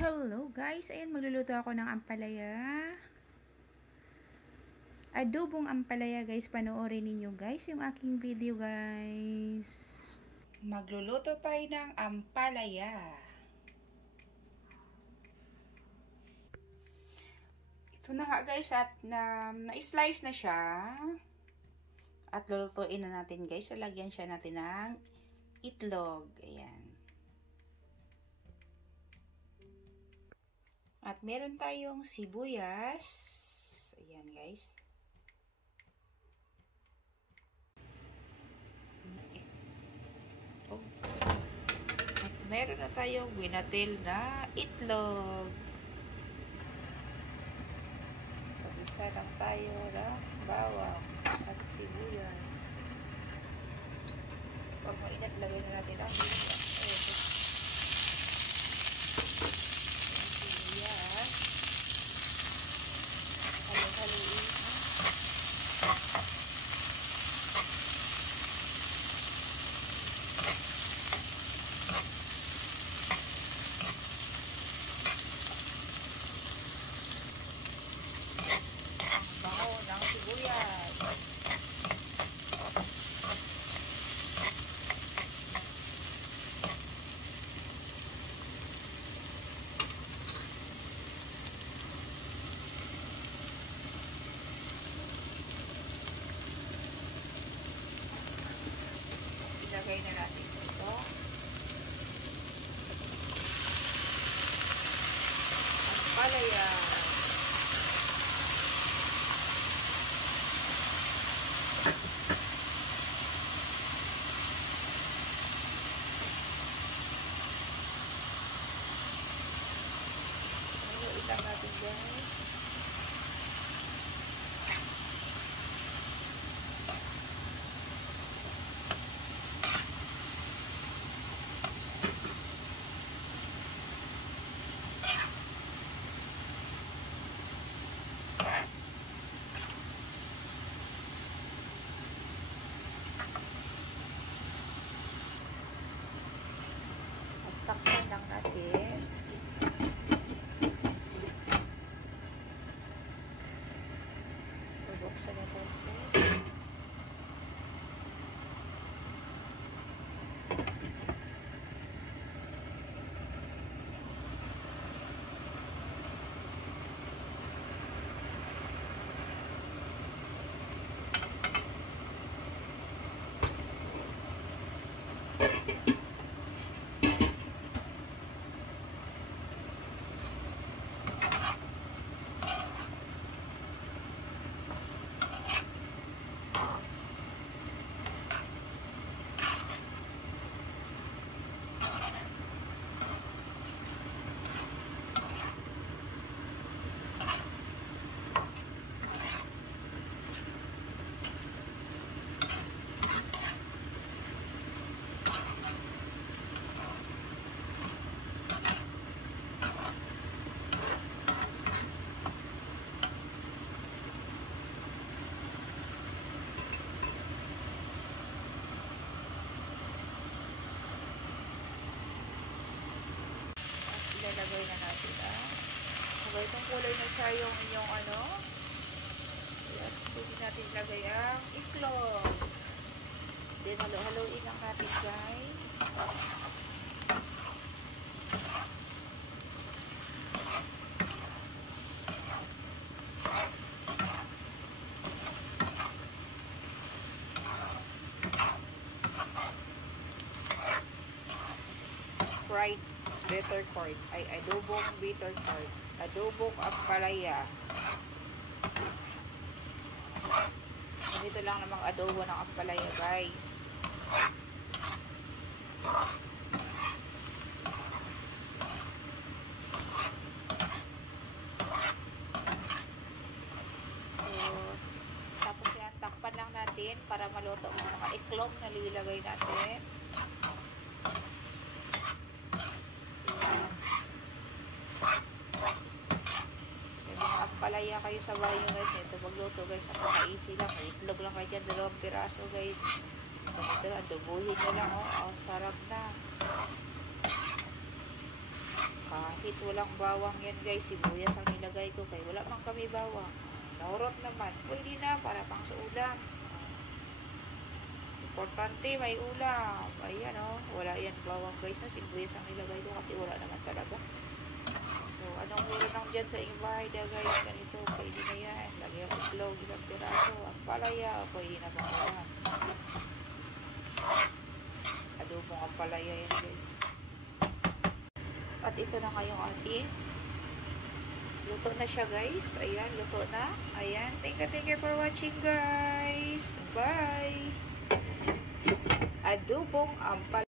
Hello guys! Ayan, magluluto ako ng ampalaya. Adobong ampalaya guys. Panoorin ninyo guys yung aking video guys. Magluluto tayo ng ampalaya. Ito na nga guys at na-slice na siya. At lulutuin na natin guys. Lalagyan siya natin ng itlog. Ayan. At meron tayong sibuyas. Ayan guys. Oh. At meron na tayong winatil na itlog. Pag-isa lang tayo ng bawang at sibuyas. Pag mainit, lagay na natin ang haluin. Bango ng sibuyas. Ilagay na natin ito. Ampalaya. Haluin lang natin guys. Takpan lang natin. Bubuksan natin ito. Ilalagay na natin okay, itong kulay na siya yung inyong ayan, pwede natin ilagay ang itlog. Then haluin lang natin guys. Fried bitter gourd ay adobong bitter gourd, adobong ampalaya. Ganito lang namang adobo ng ampalaya guys. So tapos yan, takpan lang natin para maluto ang mga iklog na nilagay natin. Palaya kayo sa bahay nyo guys. Ito magluto guys. Napaka-easy lang. Itlog lang kayo dyan. 2 piraso guys. Ito, adobohin nyo lang. Oh, sarap na. Kahit walang bawang yan guys. Sibuyas ang nilagay ko kay wala man kami bawang. Naurot naman. Pwede na para pang sa ulam. Importante may ulam. Ayan o. Wala yan bawang guys. Sibuyas ang nilagay ko kasi wala naman talaga. So, anong meron lang dyan sa inyong bahay na guys? Ganito. Pwede na yan. Lagyan ang itlog. Ilang piraso. Ang palaya. Pwede na bang ulam. Adobong ang palaya yan guys. At ito na ngayong ating luto na siya guys. Ayan, luto na. Ayan, thank you for watching guys. Bye! Adobong ampal